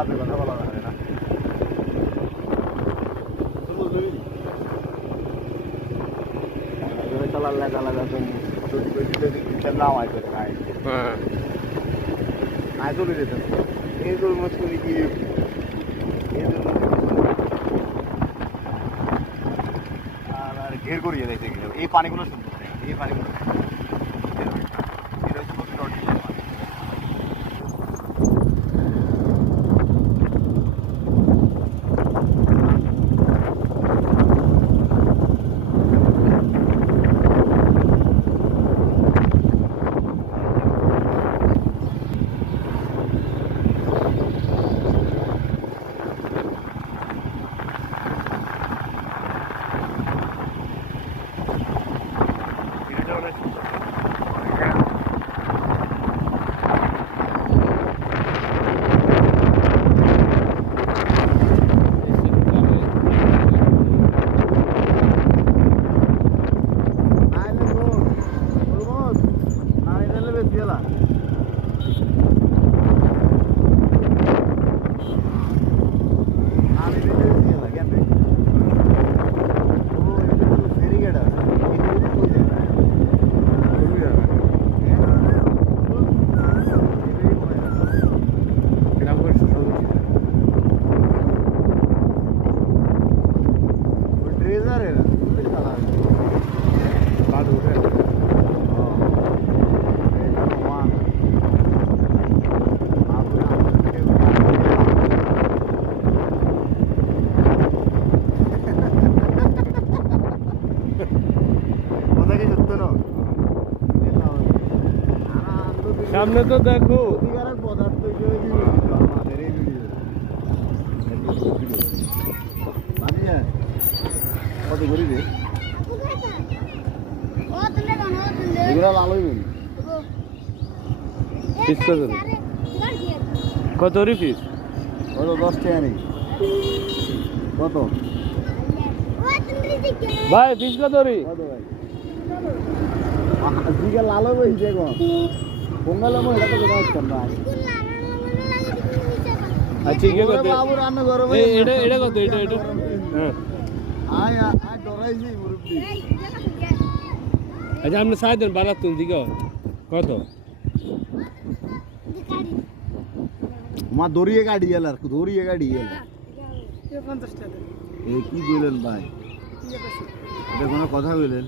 বাজে কথা বলা যাবে না। চালালে চালালে নাম আয় করে খায় আয় চলে যেতে এই তরমুজ করে কি আর ঘের করিয়ে দেখতে গেলে এই পানিগুলো সুন্দর এই পানিগুলো সামনে তো দেখো কত করি রে এগুলো লাল হইবে কত রে পিস কত 10 টাকা নেই কত ভাই পিস কত রে কত ভাই আজকে লাল হইবে দেখো পোঙ্গল মো এটা তো কথা হচ্ছে না আচ্ছা কি কত বাবু রান্না করো এটা কত এটা হ্যাঁ আয় আয় ডরাইছি মুরব্বি আচ্ছা আপনি সাইদেন বারাতুন দিকে কত মা দড়িয়ে গাড়ি এলার দড়িয়ে গাড়ি এলা 50 টাকা এই কি বলেন ভাই এটা কোনো কথা বলেন